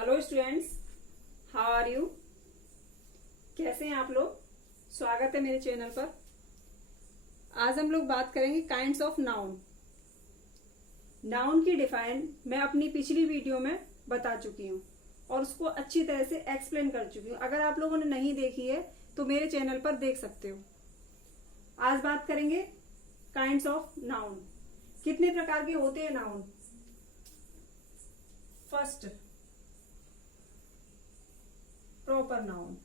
Hello students, how are you. कैसे हैं आप लोग। स्वागत है मेरे चैनल पर। आज हम लोग बात करेंगे काइंड्स ऑफ नाउन। नाउन की डिफाइन मैं अपनी पिछली वीडियो में बता चुकी हूँ और उसको अच्छी तरह से एक्सप्लेन कर चुकी हूँ। अगर आप लोगों ने नहीं देखी है तो मेरे चैनल पर देख सकते हो। आज बात करेंगे काइंड्स ऑफ नाउन। कितने प्रकार के होते हैं नाउन। First, proper noun.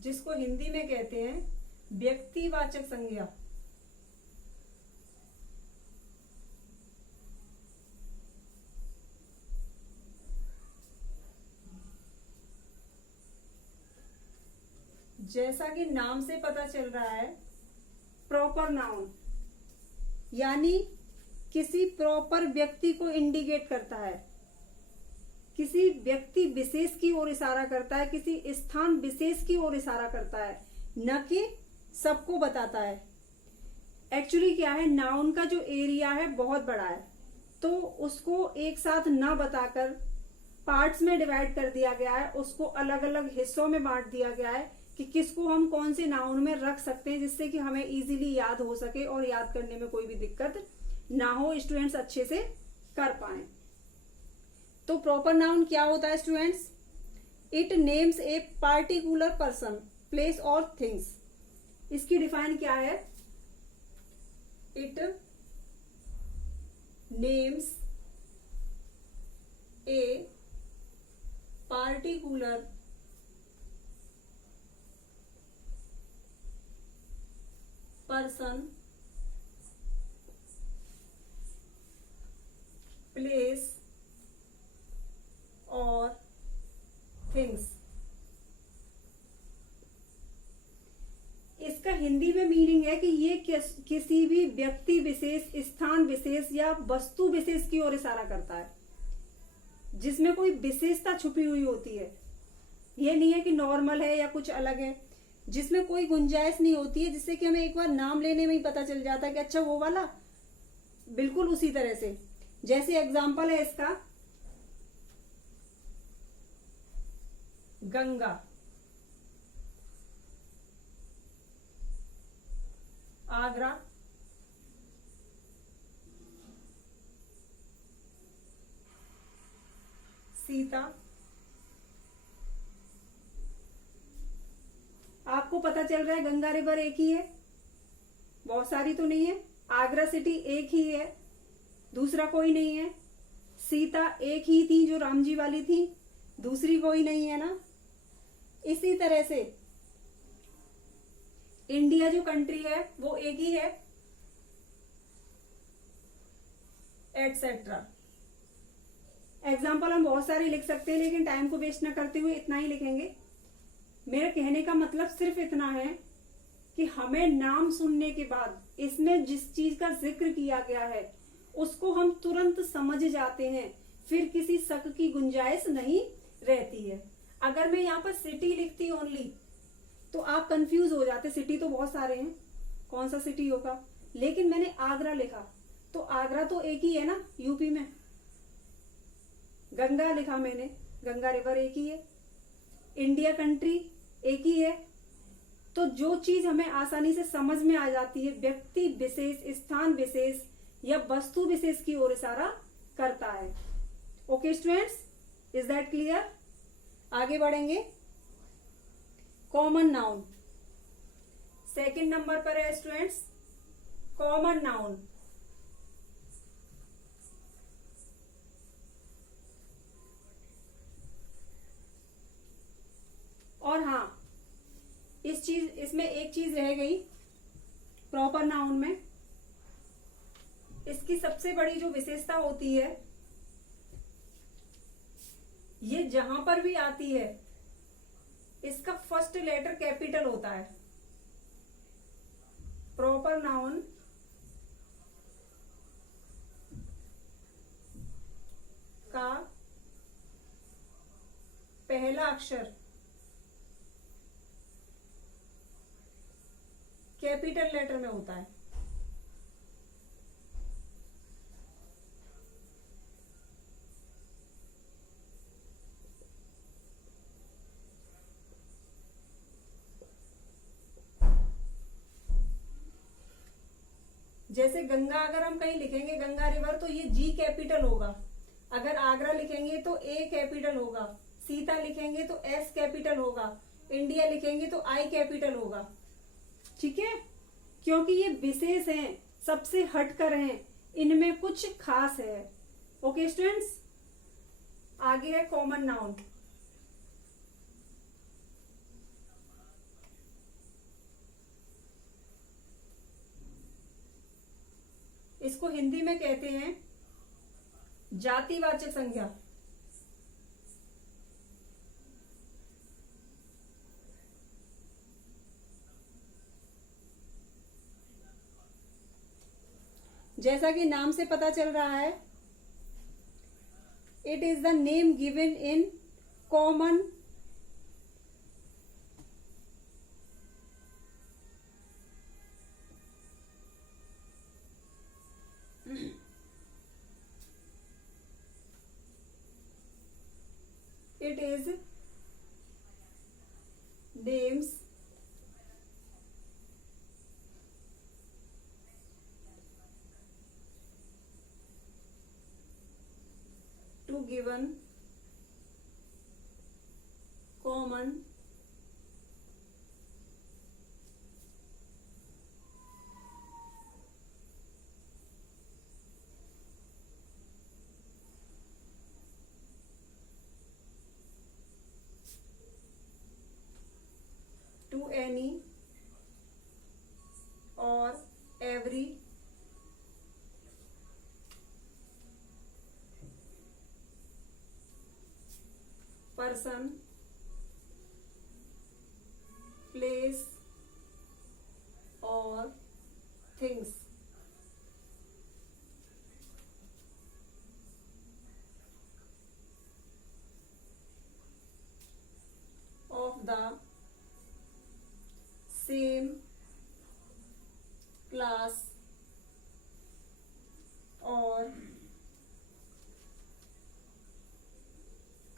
जिसको हिंदी में कहते हैं व्यक्तिवाचक संज्ञा। जैसा कि नाम से पता चल रहा है, प्रॉपर नाउन यानी किसी प्रॉपर व्यक्ति को इंडिकेट करता है, किसी व्यक्ति विशेष की ओर इशारा करता है, किसी स्थान विशेष की ओर इशारा करता है, न कि सबको बताता है। एक्चुअली क्या है, नाउन का जो एरिया है बहुत बड़ा है, तो उसको एक साथ न बताकर पार्ट्स में डिवाइड कर दिया गया है। उसको अलग अलग हिस्सों में बांट दिया गया है कि किसको हम कौन से नाउन में रख सकते हैं, जिससे कि हमें इजीली याद हो सके और याद करने में कोई भी दिक्कत ना हो, स्टूडेंट्स अच्छे से कर पाए। तो प्रॉपर नाउन क्या होता है students. It names a particular person, place और थिंग्स। इसकी डिफाइन क्या है। It names a particular person, place और थिंग्स। इसका हिंदी में मीनिंग है कि ये किसी भी व्यक्ति विशेष, स्थान विशेष या वस्तु विशेष की ओर इशारा करता है, जिसमें कोई विशेषता छुपी हुई होती है। ये नहीं है कि नॉर्मल है या कुछ अलग है, जिसमें कोई गुंजाइश नहीं होती है, जिससे कि हमें एक बार नाम लेने में ही पता चल जाता है कि अच्छा वो वाला। बिल्कुल उसी तरह से, जैसे एग्जाम्पल है इसका गंगा, आगरा, सीता। आपको पता चल रहा है गंगा रिवर एक ही है, बहुत सारी तो नहीं है। आगरा सिटी एक ही है, दूसरा कोई नहीं है। सीता एक ही थी जो राम जी वाली थी, दूसरी कोई नहीं है ना। इसी तरह से इंडिया जो कंट्री है वो एक ही है, एटसेट्रा। एग्जाम्पल हम बहुत सारे लिख सकते हैं, लेकिन टाइम को वेस्ट ना करते हुए इतना ही लिखेंगे। मेरे कहने का मतलब सिर्फ इतना है कि हमें नाम सुनने के बाद इसमें जिस चीज का जिक्र किया गया है उसको हम तुरंत समझ जाते हैं, फिर किसी शक की गुंजाइश नहीं रहती है। अगर मैं यहाँ पर सिटी लिखती ओनली तो आप कंफ्यूज हो जाते, सिटी तो बहुत सारे हैं, कौन सा सिटी होगा। लेकिन मैंने आगरा लिखा तो आगरा तो एक ही है ना, यूपी में। गंगा लिखा मैंने, गंगा रिवर एक ही है। इंडिया कंट्री एक ही है। तो जो चीज हमें आसानी से समझ में आ जाती है, व्यक्ति विशेष, स्थान विशेष या वस्तु विशेष की ओर इशारा करता है। Okay students, is that clear. आगे बढ़ेंगे। कॉमन नाउन सेकंड नंबर पर है स्टूडेंट्स, कॉमन नाउन। और हाँ, इसमें एक चीज रह गई प्रॉपर नाउन में। इसकी सबसे बड़ी जो विशेषता होती है, ये जहां पर भी आती है इसका फर्स्ट लेटर कैपिटल होता है। प्रॉपर नाउन का पहला अक्षर कैपिटल लेटर में होता है। जैसे गंगा अगर हम कहीं लिखेंगे गंगा रिवर तो ये जी कैपिटल होगा। अगर आगरा लिखेंगे तो ए कैपिटल होगा। सीता लिखेंगे तो एस कैपिटल होगा। इंडिया लिखेंगे तो आई कैपिटल होगा। ठीक है, क्योंकि ये विशेष हैं, सबसे हटकर हैं, इनमें कुछ खास है। ओके स्टूडेंट्स, आगे है कॉमन नाउन। इसको हिंदी में कहते हैं जातिवाचक संज्ञा। जैसा कि नाम से पता चल रहा है, it is the name given in common it is names to given common to any or every person, place or things of the same class or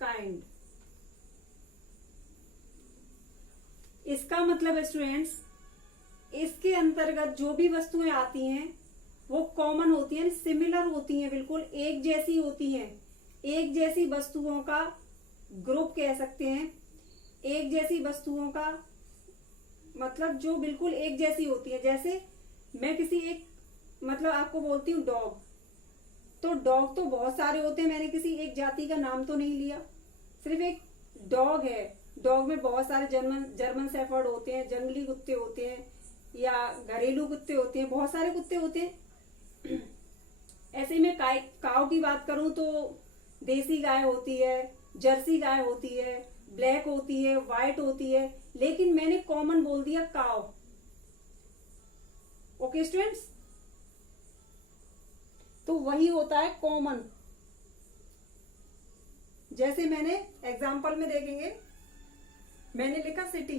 kind। इसका मतलब है स्टूडेंट्स, इसके अंतर्गत जो भी वस्तुएं आती हैं वो कॉमन होती हैं, सिमिलर होती हैं, बिल्कुल एक जैसी होती हैं। एक जैसी वस्तुओं का ग्रुप कह सकते हैं। एक जैसी वस्तुओं का मतलब जो बिल्कुल एक जैसी होती है। जैसे मैं किसी एक मतलब आपको बोलती हूँ डॉग, तो डॉग तो बहुत सारे होते हैं, मैंने किसी एक जाति का नाम तो नहीं लिया, सिर्फ एक डॉग है। डॉग में बहुत सारे जर्मन शेफर्ड होते हैं, जंगली कुत्ते होते हैं या घरेलू कुत्ते होते हैं, बहुत सारे कुत्ते होते हैं। ऐसे ही मैं काऊ की बात करूं तो देसी गाय होती है, जर्सी गाय होती है, ब्लैक होती है, व्हाइट होती है, लेकिन मैंने कॉमन बोल दिया काऊ। ओके स्टूडेंट्स, तो वही होता है कॉमन। जैसे मैंने एग्जाम्पल में देखेंगे, मैंने लिखा सिटी।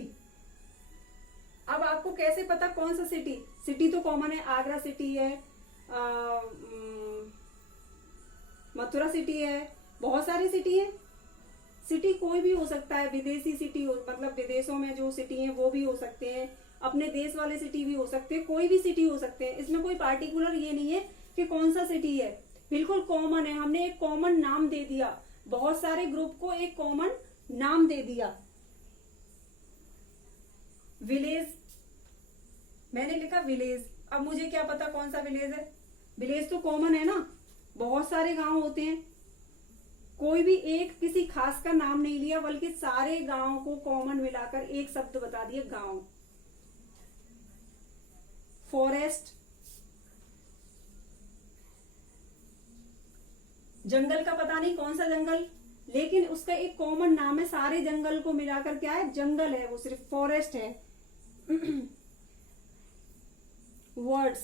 अब आपको कैसे पता कौन सा सिटी? सिटी तो कॉमन है, आगरा सिटी है, मथुरा सिटी है, बहुत सारी सिटी है। सिटी कोई भी हो सकता है, विदेशी सिटी हो, मतलब विदेशों में जो सिटी है वो भी हो सकते हैं, अपने देश वाले सिटी भी हो सकते हैं, कोई भी सिटी हो सकते हैं। इसमें कोई पार्टिकुलर ये नहीं है कि कौन सा सिटी है, बिल्कुल कॉमन है। हमने एक कॉमन नाम दे दिया, बहुत सारे ग्रुप को एक कॉमन नाम दे दिया। विलेज, मैंने लिखा विलेज। अब मुझे क्या पता कौन सा विलेज है? विलेज तो कॉमन है ना, बहुत सारे गांव होते हैं। कोई भी एक किसी खास का नाम नहीं लिया, बल्कि सारे गांव को कॉमन मिलाकर एक शब्द बता दिया, गांव। फॉरेस्ट, जंगल का पता नहीं कौन सा जंगल, लेकिन उसका एक कॉमन नाम है, सारे जंगल को मिलाकर क्या है? जंगल है, वो सिर्फ फॉरेस्ट है। वर्ड्स,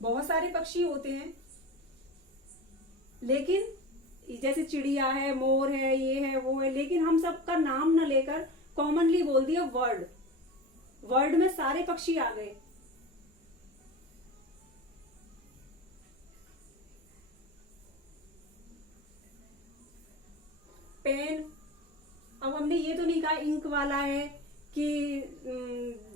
बहुत सारे पक्षी होते हैं, लेकिन जैसे चिड़िया है, मोर है, ये है, वो है, लेकिन हम सबका नाम न लेकर कॉमनली बोल दिया वर्ड। वर्ड में सारे पक्षी आ गए। पेन, अब हमने ये तो नहीं कहा इंक वाला है कि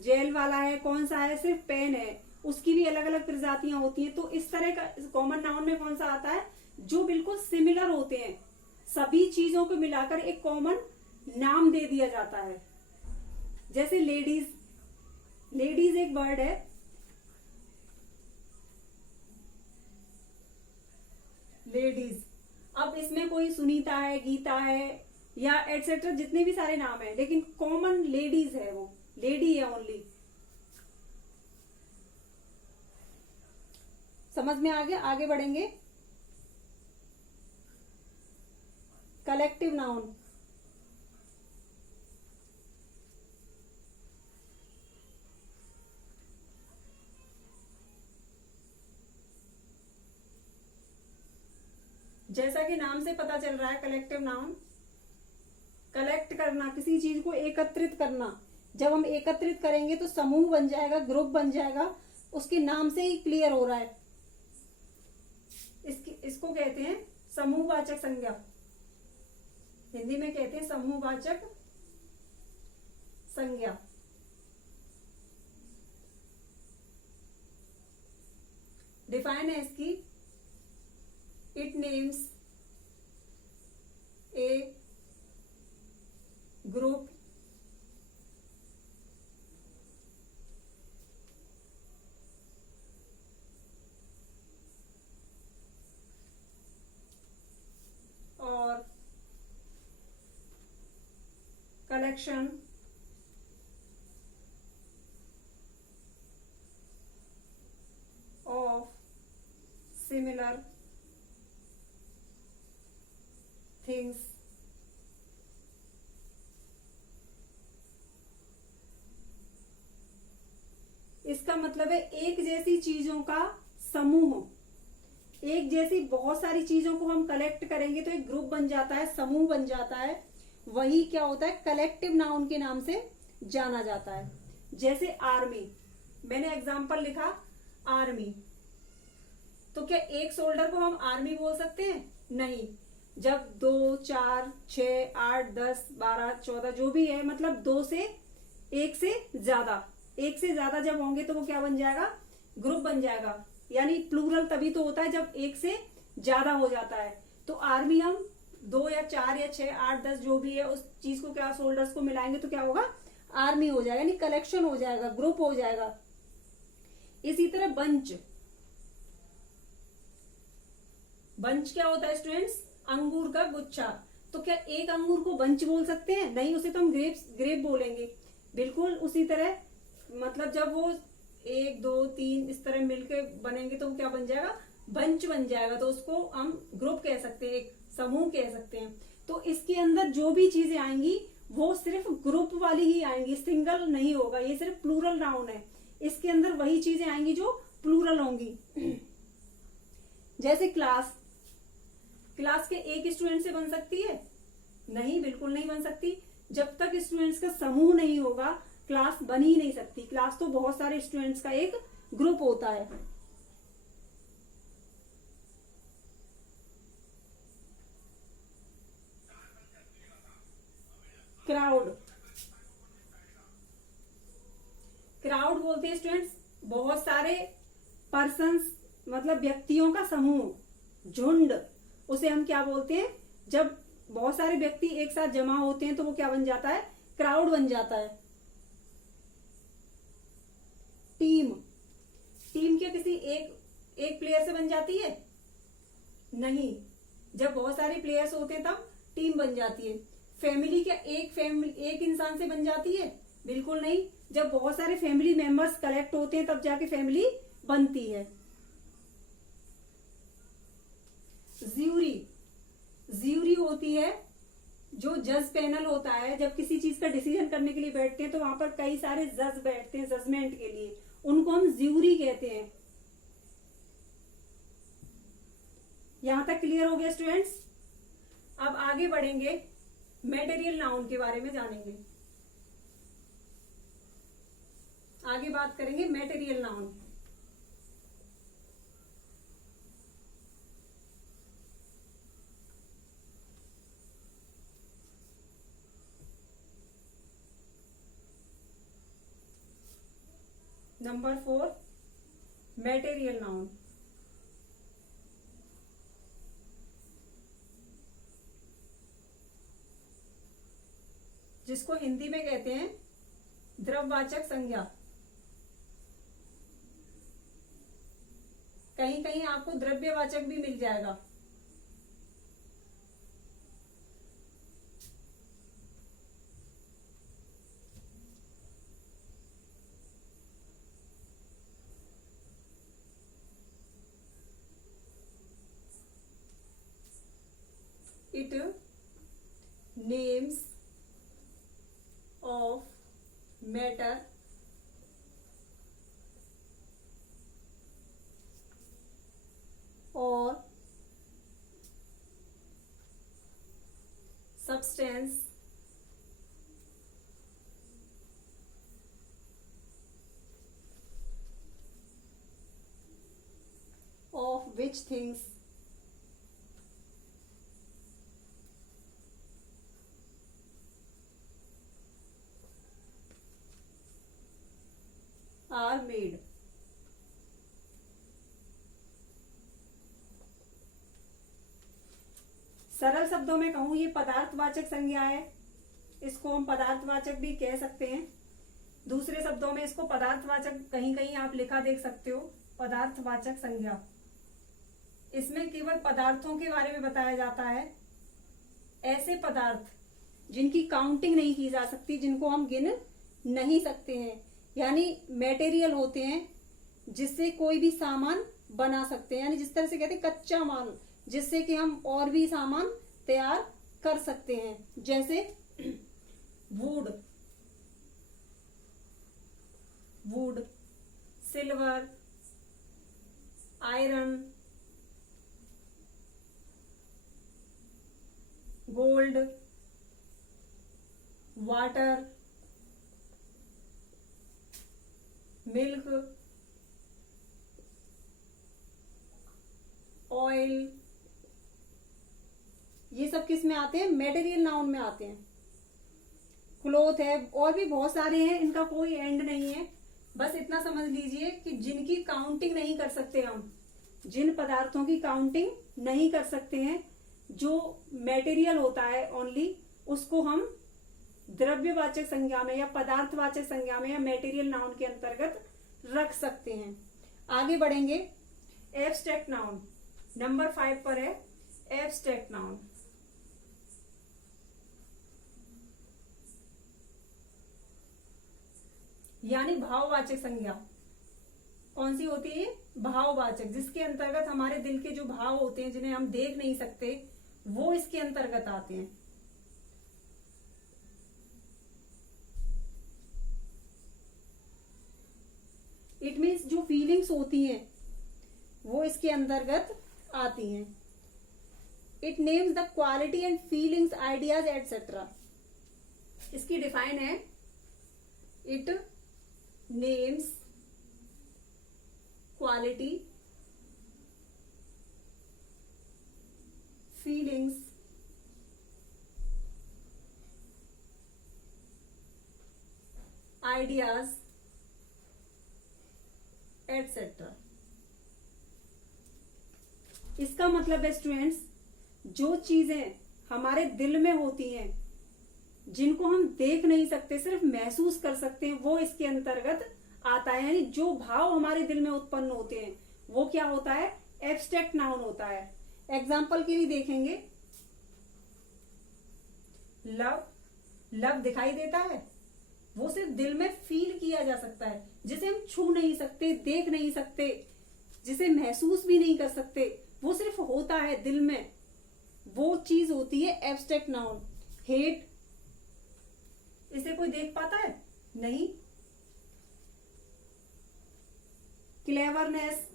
जेल वाला है, कौन सा है, सिर्फ पेन है, उसकी भी अलग अलग प्रजातियां होती हैं। तो इस तरह का कॉमन नाउन में कौन सा आता है, जो बिल्कुल सिमिलर होते हैं, सभी चीजों को मिलाकर एक कॉमन नाम दे दिया जाता है। जैसे लेडीज, लेडीज एक वर्ड है, लेडीज। अब इसमें कोई सुनीता है, गीता है या एटसेट्रा जितने भी सारे नाम है, लेकिन कॉमन लेडीज है, वो लेडी है ओनली। समझ में आ गया? आगे बढ़ेंगे। कलेक्टिव नाउन, जैसा कि नाम से पता चल रहा है, कलेक्टिव नाउन कलेक्ट करना, किसी चीज को एकत्रित करना। जब हम एकत्रित करेंगे तो समूह बन जाएगा, ग्रुप बन जाएगा, उसके नाम से ही क्लियर हो रहा है। इसको कहते हैं समूहवाचक संज्ञा, हिंदी में कहते हैं समूहवाचक संज्ञा। डिफाइन है इसकी, इट नेम्स ए ग्रुप और कलेक्शन ऑफ सिमिलर थिंग्स इसका मतलब है एक जैसी चीजों का समूह। एक जैसी बहुत सारी चीजों को हम कलेक्ट करेंगे तो एक ग्रुप बन जाता है, समूह बन जाता है। वही क्या होता है, कलेक्टिव नाउन के नाम से जाना जाता है। जैसे आर्मी, मैंने एग्जांपल लिखा आर्मी, तो क्या एक सोल्डर को हम आर्मी बोल सकते हैं? नहीं। जब 2, 4, 6, 8, 10, 12, 14 जो भी है, मतलब 2 से 1 से ज्यादा, 1 से ज्यादा जब होंगे तो वो क्या बन जाएगा, ग्रुप बन जाएगा। यानी प्लूरल तभी तो होता है जब 1 से ज्यादा हो जाता है। तो आर्मी हम 2 या 4 या 6, 8, 10 जो भी है उस चीज को क्या सोल्डर्स को मिलाएंगे तो क्या होगा, आर्मी हो जाएगा, यानी कलेक्शन हो जाएगा, ग्रुप हो जाएगा। इसी तरह बंच, बंच क्या होता है स्टूडेंट्स, अंगूर का गुच्छा। तो क्या एक अंगूर को बंच बोल सकते हैं? नहीं, उसे तो हम ग्रेप बोलेंगे। बिल्कुल उसी तरह, मतलब जब वो 1, 2, 3 इस तरह मिलके बनेंगे तो वो क्या बन जाएगा, बंच बन जाएगा। तो उसको हम ग्रुप कह सकते हैं, एक समूह कह सकते हैं। तो इसके अंदर जो भी चीजें आएंगी वो सिर्फ ग्रुप वाली ही आएंगी, सिंगल नहीं होगा। ये सिर्फ प्लूरल नाउन है, इसके अंदर वही चीजें आएंगी जो प्लूरल होंगी। जैसे क्लास, क्लास के एक स्टूडेंट से बन सकती है? नहीं, बिल्कुल नहीं बन सकती। जब तक स्टूडेंट्स का समूह नहीं होगा क्लास बन ही नहीं सकती। क्लास तो बहुत सारे स्टूडेंट्स का एक ग्रुप होता है। क्राउड, क्राउड बोलते हैं स्टूडेंट्स बहुत सारे पर्सन्स, मतलब व्यक्तियों का समूह, झुंड, उसे हम क्या बोलते हैं, जब बहुत सारे व्यक्ति एक साथ जमा होते हैं तो वो क्या बन जाता है, क्राउड बन जाता है। टीम, टीम क्या किसी एक प्लेयर से बन जाती है? नहीं, जब बहुत सारे प्लेयर्स होते हैं तब टीम बन जाती है। फैमिली क्या एक इंसान से बन जाती है? बिल्कुल नहीं, जब बहुत सारे फैमिली मेंबर्स कलेक्ट होते हैं तब जाके फैमिली बनती है। ज्यूरी, ज्यूरी होती है जो जज पैनल होता है, जब किसी चीज का डिसीजन करने के लिए बैठते हैं तो वहां पर कई सारे जज बैठते हैं जजमेंट के लिए, उनको हम ज्यूरी कहते हैं। यहां तक क्लियर हो गया स्टूडेंट्स? अब आगे बढ़ेंगे, मटेरियल नाउन के बारे में जानेंगे। आगे बात करेंगे material noun. Number 4 material noun. जिसको हिंदी में कहते हैं द्रव्यवाचक संज्ञा। कहीं कहीं आपको द्रव्यवाचक भी मिल जाएगा। It names of matter or substance of which things are made। सरल शब्दों में कहूं ये पदार्थवाचक संज्ञा है। इसको हम पदार्थवाचक भी कह सकते हैं। दूसरे शब्दों में इसको पदार्थवाचक कहीं कहीं आप लिखा देख सकते हो, पदार्थवाचक संज्ञा। इसमें केवल पदार्थों के बारे में बताया जाता है, ऐसे पदार्थ जिनकी काउंटिंग नहीं की जा सकती, जिनको हम गिन नहीं सकते हैं, यानी मटेरियल होते हैं जिससे कोई भी सामान बना सकते हैं, यानी जिस तरह से कहते हैं कच्चा माल, जिससे कि हम और भी सामान तैयार कर सकते हैं। जैसे would, silver, iron, gold, water, milk, oil, ये सब किस में आते हैं? मटेरियल नाउन में आते हैं। क्लोथ है, और भी बहुत सारे हैं, इनका कोई एंड नहीं है। बस इतना समझ लीजिए कि जिनकी काउंटिंग नहीं कर सकते हम, जिन पदार्थों की काउंटिंग नहीं कर सकते हैं, जो मटेरियल होता है ओनली, उसको हम द्रव्यवाचक संज्ञा में या पदार्थवाचक संज्ञा में या मटेरियल नाउन के अंतर्गत रख सकते हैं। आगे बढ़ेंगे। एब्स्ट्रैक्ट नाउन नंबर 5 पर है। एब्स्ट्रैक्ट नाउन यानी भाववाचक संज्ञा। कौन सी होती है? भाववाचक, जिसके अंतर्गत हमारे दिल के जो भाव होते हैं, जिन्हें हम देख नहीं सकते, वो इसके अंतर्गत आते हैं। इट मीन्स जो फीलिंग्स होती हैं वो इसके अंतर्गत आती हैं। It names the quality and feelings, ideas etcetera. इसकी डिफाइन है, it names quality, feelings, ideas etcetera. इसका मतलब है स्टूडेंट्स, जो चीजें हमारे दिल में होती हैं, जिनको हम देख नहीं सकते, सिर्फ महसूस कर सकते हैं, वो इसके अंतर्गत आता है। यानी जो भाव हमारे दिल में उत्पन्न होते हैं वो क्या होता है? एब्स्ट्रैक्ट नाउन होता है। एग्जाम्पल के लिए देखेंगे, लव दिखाई देता है, वो सिर्फ दिल में फील किया जा सकता है, जिसे हम छू नहीं सकते, देख नहीं सकते, जिसे महसूस भी नहीं कर सकते, वो सिर्फ होता है दिल में, वो चीज होती है एब्स्ट्रैक्ट नाउन। हेट, इसे कोई देख पाता है? नहीं। क्लेवरनेस,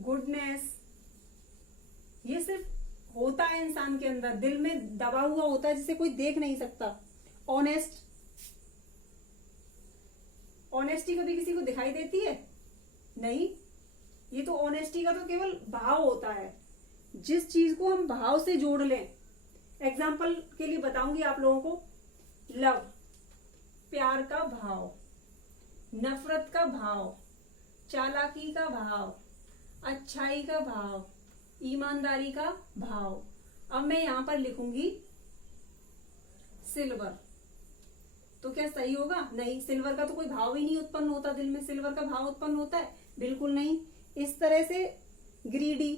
गुडनेस, ये सिर्फ होता होता है इंसान के अंदर, दिल में दबा हुआ होता है, जिसे कोई देख नहीं सकता। ऑनेस्ट, ऑनेस्टी कभी किसी को दिखाई देती है? नहीं। ये तो ऑनेस्टी का तो केवल भाव होता है, जिस चीज को हम भाव से जोड़ लें। एग्जाम्पल के लिए बताऊंगी आप लोगों को, लव, प्यार का भाव, नफरत का भाव, चालाकी का भाव, अच्छाई का भाव, ईमानदारी का भाव। अब मैं यहां पर लिखूंगी सिल्वर, तो क्या सही होगा? नहीं, सिल्वर का तो कोई भाव ही नहीं उत्पन्न होता दिल में। सिल्वर का भाव उत्पन्न होता है? बिल्कुल नहीं। इस तरह से ग्रीडी,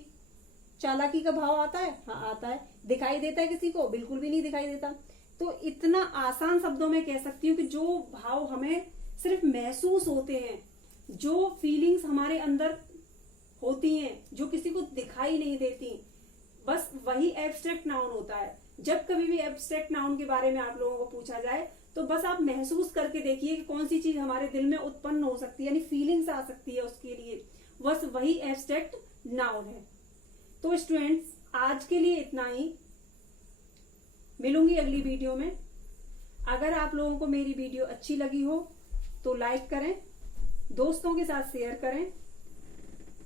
चालाकी का भाव आता है? हाँ आता है। दिखाई देता है किसी को? बिल्कुल भी नहीं दिखाई देता। तो इतना आसान शब्दों में कह सकती हूँ कि जो भाव हमें सिर्फ महसूस होते हैं, जो फीलिंग्स हमारे अंदर होती हैं, जो किसी को दिखाई नहीं देती, बस वही एब्स्ट्रैक्ट नाउन होता है। जब कभी भी एब्स्ट्रैक्ट नाउन के बारे में आप लोगों को पूछा जाए तो बस आप महसूस करके देखिए कि कौन सी चीज हमारे दिल में उत्पन्न हो सकती है, यानी फीलिंग्स आ सकती है उसके लिए, बस वही एब्स्ट्रैक्ट नाउन है। तो स्टूडेंट्स, आज के लिए इतना ही। मिलूंगी अगली वीडियो में। अगर आप लोगों को मेरी वीडियो अच्छी लगी हो तो लाइक करें, दोस्तों के साथ शेयर करें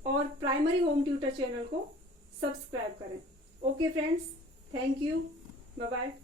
और प्राइमरी होम ट्यूटर चैनल को सब्सक्राइब करें। Okay friends, thank you, bye bye.